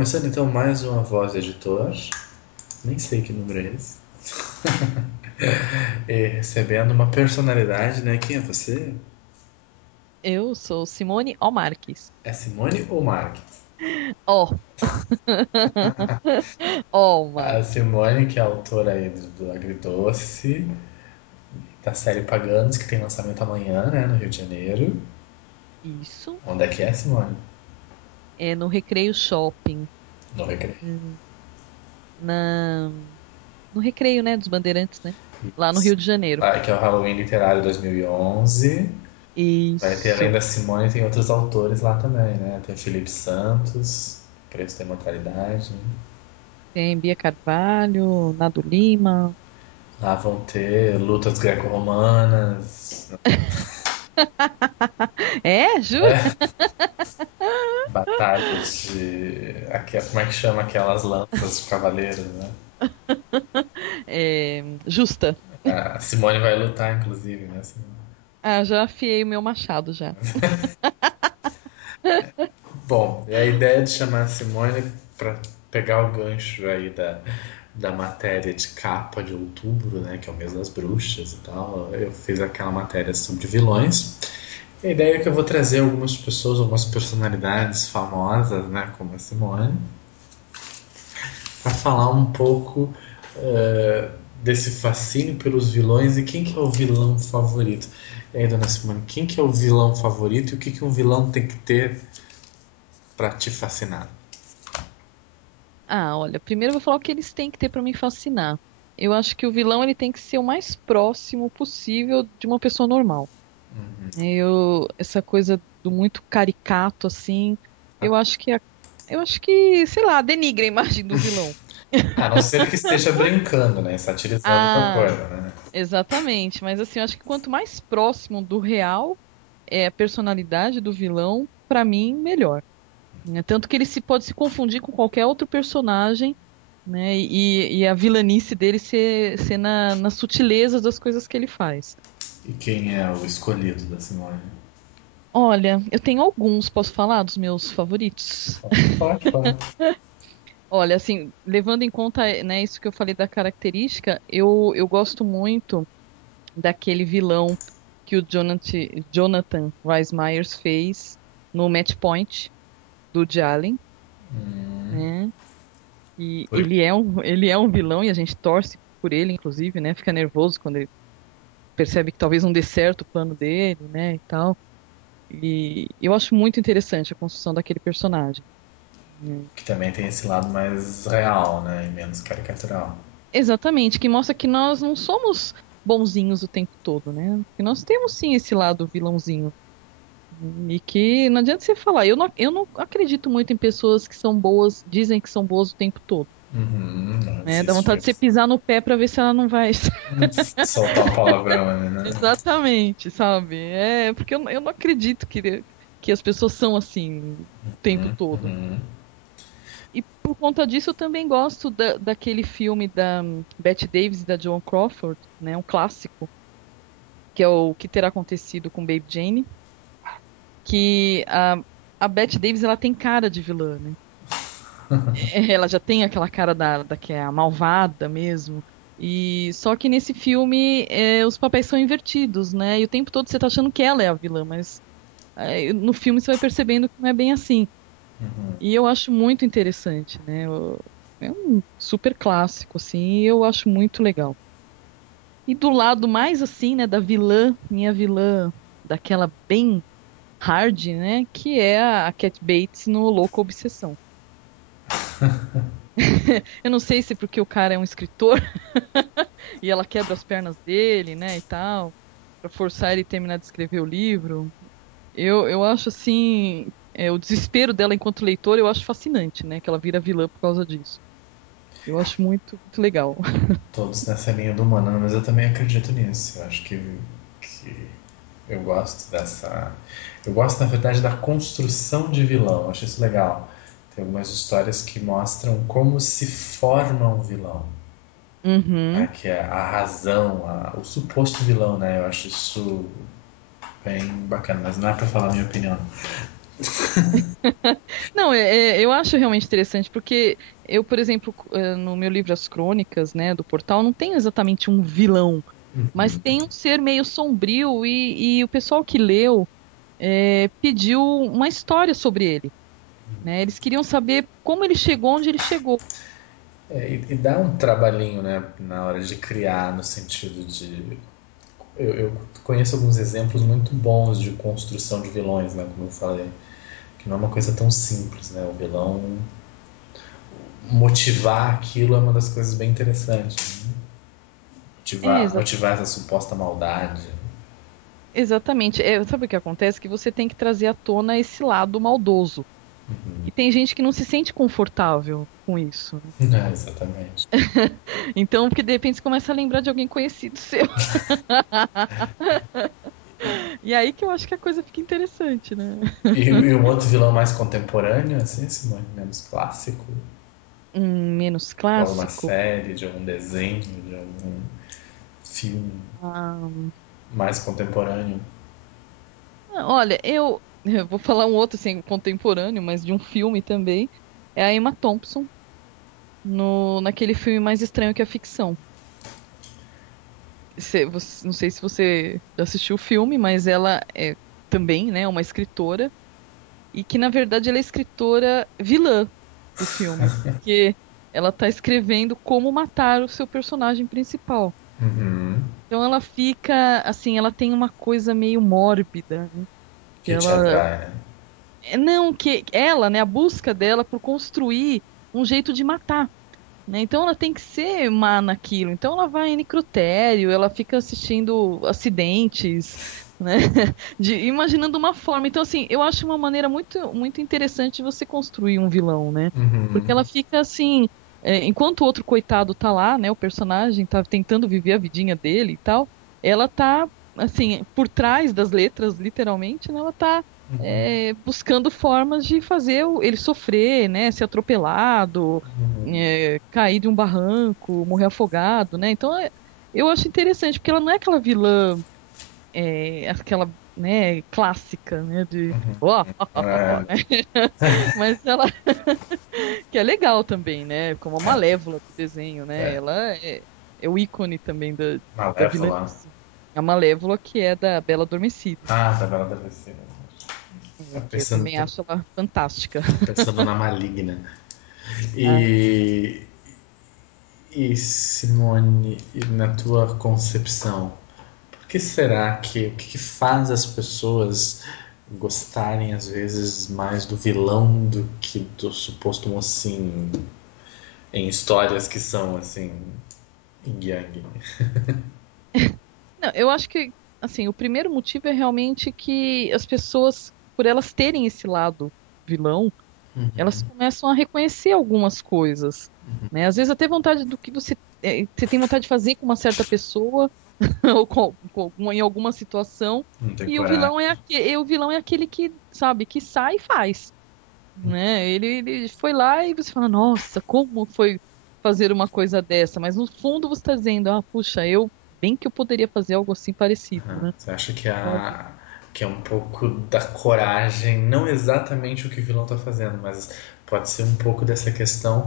Começando então mais uma voz editor, nem sei que número é esse, e recebendo uma personalidade, né? Quem é você? Eu sou Simone O. Marques. É Simone ou Marques? Ó. Ó, A Marques. Simone, que é autora aí do Agridoce, da série Paganos, que tem lançamento amanhã, né, no Rio de Janeiro. Isso. Onde é que é, Simone? É no Recreio Shopping. No Recreio. hum, Na... No Recreio, né? Dos Bandeirantes, né? Lá no Rio de Janeiro. Ah, que é o Halloween Literário 2011. Vai ter, além Isso. da Simone, tem outros autores lá também, né? Tem o Felipe Santos, Preço da Imortalidade. Tem Bia Carvalho, Nado Lima. Lá vão ter lutas greco-romanas, É, jura? é, batalhas de. Como é que chama aquelas lanças de cavaleiros, né? É, justa. A Simone vai lutar, inclusive, né? Ah, já afiei o meu machado já. Bom, e a ideia de chamar a Simone para pegar o gancho aí da matéria de capa de outubro, né? Que é o mês das bruxas e tal. Eu fiz aquela matéria sobre vilões. E a ideia é que eu vou trazer algumas pessoas, algumas personalidades famosas, né? Como a Simone, para falar um pouco desse fascínio pelos vilões e quem que é o vilão favorito. E aí, dona Simone, quem que é o vilão favorito e o que que um vilão tem que ter para te fascinar? Ah, olha, primeiro eu vou falar o que eles têm que ter pra me fascinar. Eu acho que o vilão ele tem que ser o mais próximo possível de uma pessoa normal. Essa coisa do muito caricato, assim, eu acho que, eu acho que, sei lá, denigra a imagem do vilão. A não ser que esteja brincando, né? Satirizando alguma Ah, coisa, né? exatamente. Mas assim, eu acho que quanto mais próximo do real é a personalidade do vilão, pra mim, melhor. Né? Tanto que ele pode se confundir com qualquer outro personagem, né? E a vilanice dele ser nas sutilezas das coisas que ele faz. E quem é o escolhido da Simone? Olha, eu tenho alguns, posso falar dos meus favoritos? Pode falar. Olha, assim, levando em conta, né, isso que eu falei da característica, eu gosto muito daquele vilão que o Jonathan Rhys Meyers fez no Match Point do Woody Allen, né? E Por... ele é um vilão e a gente torce por ele, inclusive, né? Fica nervoso quando ele percebe que talvez não dê certo o plano dele, né, e tal. E eu acho muito interessante a construção daquele personagem. Né? Que também tem esse lado mais real, né? E menos caricatural. Exatamente, que mostra que nós não somos bonzinhos o tempo todo, né? Que nós temos sim esse lado vilãozinho. E que não adianta você falar. Eu não acredito muito em pessoas que são boas, dizem que são boas o tempo todo. Uhum, não Né? Dá existe vontade de você isso. pisar no pé pra ver se ela não vai. Soltar um palavrão ali, né? Exatamente, sabe? É porque eu não acredito que as pessoas são assim o tempo todo. Uhum. E por conta disso eu também gosto daquele filme da Bette Davis e da Joan Crawford, né? Um clássico, que é o Que Terá Acontecido com Baby Jane, que a Bette Davis ela tem cara de vilã, né? Ela já tem aquela cara da que é a malvada mesmo. E só que nesse filme os papéis são invertidos, né? E o tempo todo você tá achando que ela é a vilã, mas no filme você vai percebendo que não é bem assim. E eu acho muito interessante, né? É um super clássico, assim, e eu acho muito legal. E do lado mais assim, né, da vilã, minha vilã, daquela bem hard, né, que é a Cat Bates no Louca Obsessão. Eu não sei se porque o cara é um escritor e ela quebra as pernas dele, né, e tal, pra forçar ele a terminar de escrever o livro. Eu acho assim, o desespero dela enquanto leitor, eu acho fascinante, né, que ela vira vilã por causa disso. Eu acho muito legal. Todos nessa linha do humano, mas eu também acredito nisso. Eu acho que eu gosto dessa. Eu gosto, na verdade, da construção de vilão. Eu acho isso legal. Tem algumas histórias que mostram como se forma um vilão. Né? Uhum. Que é a razão, o suposto vilão, né? Eu acho isso bem bacana, mas não é pra falar a minha opinião. Não, eu acho realmente interessante, porque eu, por exemplo, no meu livro As Crônicas, né, do Portal, não tem exatamente um vilão, mas Uhum. tem um ser meio sombrio e o pessoal que leu pediu uma história sobre ele, né? Eles queriam saber como ele chegou onde ele chegou. E dá um trabalhinho, né, na hora de criar, no sentido de. Eu conheço alguns exemplos muito bons de construção de vilões, né, como eu falei. Que não é uma coisa tão simples, né? O vilão motivar aquilo é uma das coisas bem interessantes. Né? É, Motivar essa suposta maldade. exatamente. Sabe o que acontece? Que você tem que trazer à tona esse lado maldoso. E tem gente que não se sente confortável com isso. É, exatamente. Então, porque de repente você começa a lembrar de alguém conhecido seu. E aí que eu acho que a coisa fica interessante, né? E um outro vilão mais contemporâneo, assim, Simone, menos clássico? Menos De alguma clássico. série, de algum desenho, de algum filme Ah, mais contemporâneo? olha, eu vou falar um outro assim, contemporâneo, mas de um filme também. É a Emma Thompson, no, naquele filme Mais Estranho que a Ficção. Não sei se você já assistiu o filme, mas ela é também, né, uma escritora. E que, na verdade, ela é escritora vilã do filme, porque ela tá escrevendo como matar o seu personagem principal. Uhum. Então ela fica, assim, ela tem uma coisa meio mórbida, né? Que Que te ela, atrai, né? não, que ela, né, a busca dela por construir um jeito de matar, né? Então ela tem que ser má naquilo. Então ela vai em necrotério, ela fica assistindo acidentes, né? Imaginando uma forma. Então assim, eu acho uma maneira muito interessante de você construir um vilão, né? Porque Uhum. ela fica assim, enquanto o outro coitado tá lá, né? O personagem tá tentando viver a vidinha dele e tal, ela tá assim por trás das letras, literalmente, né? Ela tá buscando formas de fazer ele sofrer, né? Ser atropelado, cair de um barranco, morrer afogado, né? Então eu acho interessante, porque ela não é aquela vilã, aquela, né, clássica, né? De ó, É, né? Mas ela que é legal também, né? Como a Malévola do desenho, né? é. Ela é o ícone também da Malévola. vilanice. A Malévola, que é da Bela Adormecida, Ah, tá vendo da PC. que eu também acho ela fantástica. Pensando na maligna. Ah, E, e Simone, e na tua concepção, por que será que o que faz as pessoas gostarem às vezes mais do vilão do que do suposto mocinho em histórias que são assim yin-yang? não, eu acho que, assim, o primeiro motivo é realmente que as pessoas, por elas terem esse lado vilão, elas começam a reconhecer algumas coisas, né? Às vezes até vontade do que você tem vontade de fazer com uma certa pessoa ou em alguma situação, Não tem e coragem. o vilão é aquele que, sabe, que sai e faz, né? Ele foi lá e você fala, nossa, como foi fazer uma coisa dessa? Mas no fundo você está dizendo, ah, puxa, bem que eu poderia fazer algo assim parecido, né? Você acha que é um pouco da coragem, não exatamente o que o vilão tá fazendo, mas pode ser um pouco dessa questão.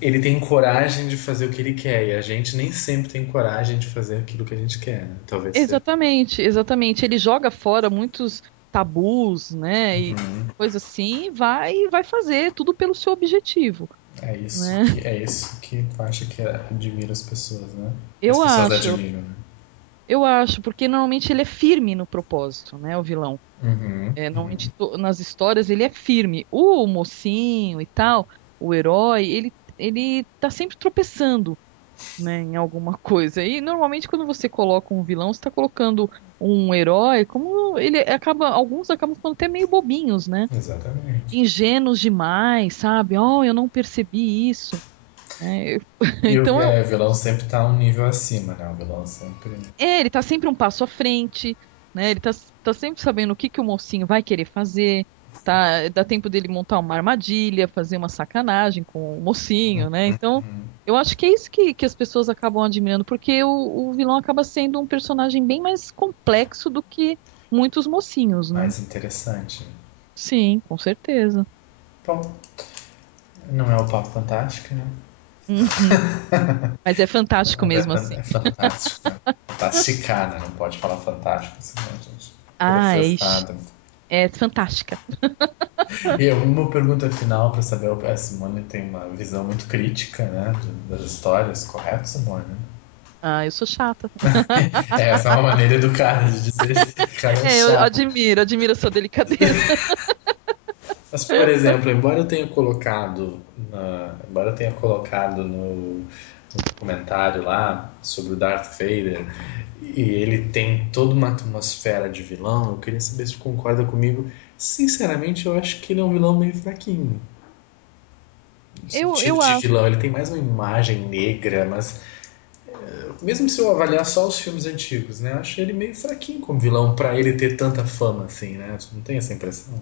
Ele tem coragem de fazer o que ele quer, e a gente nem sempre tem coragem de fazer aquilo que a gente quer, né? Talvez seja. Exatamente, exatamente. Ele joga fora muitos tabus, né? E Uhum. coisa assim, e vai fazer tudo pelo seu objetivo, né? É isso que tu acha que admira as pessoas, né? Que as Eu pessoas acho, admiram, né? eu acho, porque normalmente ele é firme no propósito, né? O vilão. Uhum. Normalmente nas histórias ele é firme. O mocinho e tal, o herói, ele tá sempre tropeçando, né, em alguma coisa. E normalmente quando você coloca um vilão, você está colocando um herói, como alguns acabam ficando até meio bobinhos, né? Exatamente. Ingênuos demais, sabe? Oh, eu não percebi isso. Né? E Então, o vilão sempre tá um nível acima, né? O vilão sempre. ele tá sempre um passo à frente, né? Ele tá sempre sabendo o que que o mocinho vai querer fazer. Tá, dá tempo dele montar uma armadilha, fazer uma sacanagem com o mocinho, né? Então, eu acho que é isso que as pessoas acabam admirando, porque o vilão acaba sendo um personagem bem mais complexo do que muitos mocinhos, né? Mais interessante. Sim, com certeza. Bom, não é o Papo Fantástico, né? Uhum. Mas é fantástico Mas mesmo assim. é fantástico, né? Fantasticar, né? Não pode falar fantástico, senão a gente é Ah, processado. é fantástica. E uma pergunta final para saber, a Simone tem uma visão muito crítica, né, das histórias, correto, Simone? Ah, eu sou chata. Essa é uma maneira educada de dizer que cara é É, eu chato. admiro a sua delicadeza. Mas, por exemplo, embora eu tenha colocado no documentário lá sobre o Darth Vader e ele tem toda uma atmosfera de vilão, eu queria saber se concorda comigo. Sinceramente, eu acho que ele é um vilão meio fraquinho. No sentido Eu de acho. vilão, ele tem mais uma imagem negra, mas mesmo se eu avaliar só os filmes antigos, né, eu acho ele meio fraquinho como vilão pra ele ter tanta fama assim, né? Tu não tem essa impressão?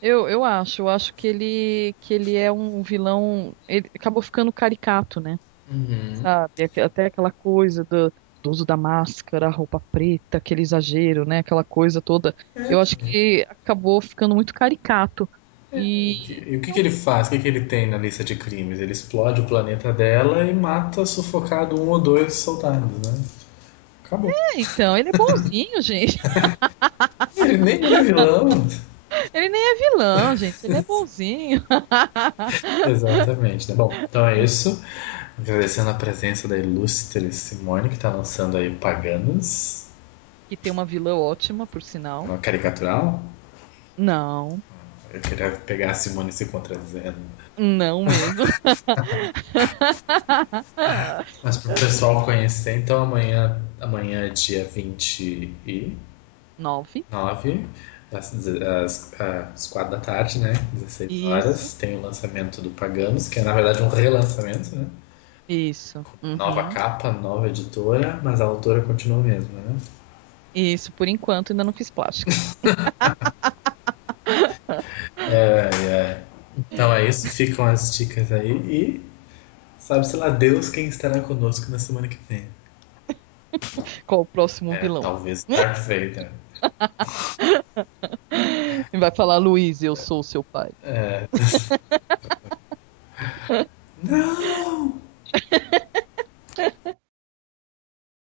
Eu acho que ele é um vilão. Ele acabou ficando caricato, né? Uhum. Sabe? Até aquela coisa do uso da máscara, a roupa preta, aquele exagero, né? Aquela coisa toda. Eu acho que acabou ficando muito caricato. E E o que que ele faz? O que que ele tem na lista de crimes? Ele explode o planeta dela e mata sufocado um ou dois soldados, né? Acabou. então, ele é bonzinho, gente. Ele nem é vilão. Ele nem é vilão, gente. Ele é bonzinho. Exatamente, né? Bom, então é isso. Agradecendo a presença da ilustre Simone, que está lançando aí Paganos, Que tem uma vilã ótima, por sinal. uma caricatural. Não, Eu queria pegar a Simone se contradizendo. não mesmo. Mas para o pessoal conhecer, então amanhã é dia 9. 29, às 4 da tarde, né? 16 Isso, horas, tem o lançamento do Paganos, que é na verdade um relançamento, né? isso. Nova Uhum. capa, nova editora, mas a autora continua a mesma, né? Isso, por enquanto ainda não fiz plástica. É, é. Então é isso, ficam as dicas aí e sabe-se lá Deus quem estará conosco na semana que vem. Qual o próximo É, vilão? talvez Darth Vader. Ele vai falar, Luiz, eu sou o seu pai. É. Não!